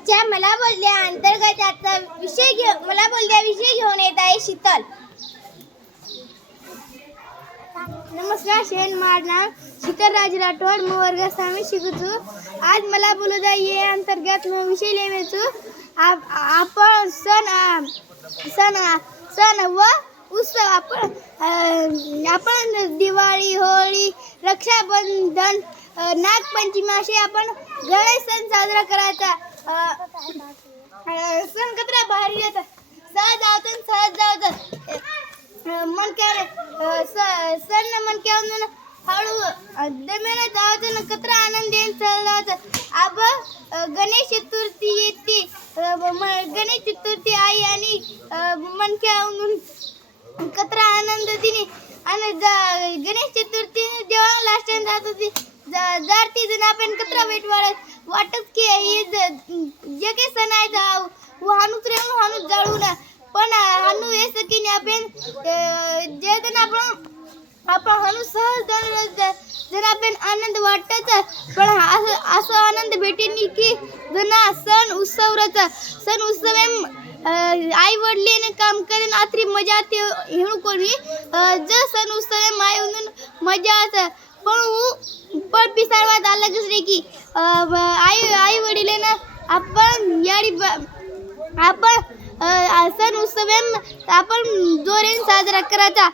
आजच्या मला बोलल्या अंतर्गताचा विषय घेऊ मला बोलल्या विषय घेऊन येत आहे शीतल. नमस्कार शेण माझं नाव शीतल राज राठोड मग वर्ग सामी शिकतो. आज मला बोलू द्या ये अंतर्गत विषय लिहायचो. आप- आपण सण सण सण व उत्सव आपण आपण दिवाळी होळी रक्षाबंधन नागपंचमी असे आपण गणेश सण साजरा करायचा. अ, सण कतरा भारी येतात सहज आवतं सहज जावतात मन काय सण मन काय हळू दरम्यान जावतं ना कतरा आनंद येईल सहज जावतं आब गणेश चतुर्थी येते. गणेश चतुर्थी आई आणि अ, मन काय म्हणून कतरा आनंद दिनी. आणि गणेश चतुर्थी जेव्हा लास्ट टाइम जात होती. जर ती जण आपण कतरा भेट वाढत वाटत की हे ज- जे काही सण आहे जा- वो हानूच रेवून हानूच जाळून. पण हानू हे सकीने आपण जे जण आपण आपण हानू सहज जण जण आपण आनंद वाटत. पण असं असं आनंद भेटेनी की जना सण उत्सव रच सण उत्सव आई वडील काम करेन आत्री मजा ते हेणू कोणी ज सण उत्सव माय म्हणून मजा असं. पण पण पिसाळवात अलग दुसरे की आई आई वडिलांना ना आपण याडी आपण सण उत्सव आपण जोरेन साजरा करायचा.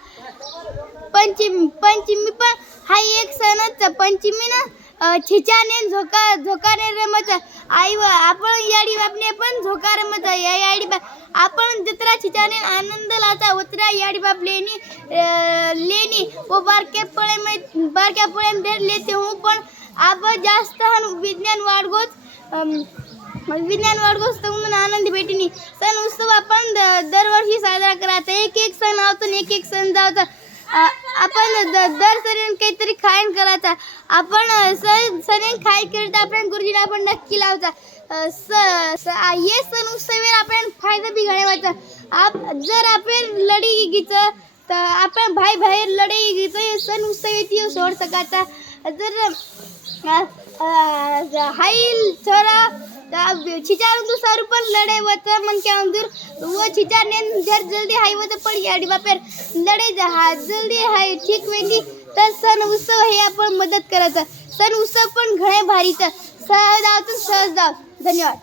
पंचमी पंचमी पण हा एक सणच पंचमी ना छिचाने झोका झोकाने रमत. आई आपण याडी बापने पण झोका रमत. या याडी बाप आपण जत्रा छिचाने आनंद लाचा उतरा याडी बाप लेनी लेणी. लेनी व बारक्या पळे बारक्या पळे लेते. हूँ पण आप जास्त विज्ञान वाढगोच विज्ञान वाढगोच म्हणून आनंद भेटीनी सण उत्सव आपण द- दरवर्षी साजरा करायचा एक एक सण आवतो आणि एक एक सण जावचा आपण दर सण काहीतरी खायन करायचा. आपण सण सण खाय केलं तर आपण गुरुजीला आपण नक्की लावता स- हे सण उत्सव आपण फायदा बी घडवायचा. आप जर आपण लढी घ्यायचं तर आपण भाई बाहेर लढाई घ्यायचं हे सण उत्सव सोड सकाचा जर अ, अ, हाईल थोडा छिचार तू सर पण लढाई होत मन क्या अंदर वो छिचार ने जर जल्दी हाई होत पड याडी बापेर लडे जा- जल्दी हाय ठीक वेंदी तर सण उत्सव हे आपण मदत करायचं. सण उत्सव पण घणे भारीचं. सहज जाव तर सहज जाव. धन्यवाद.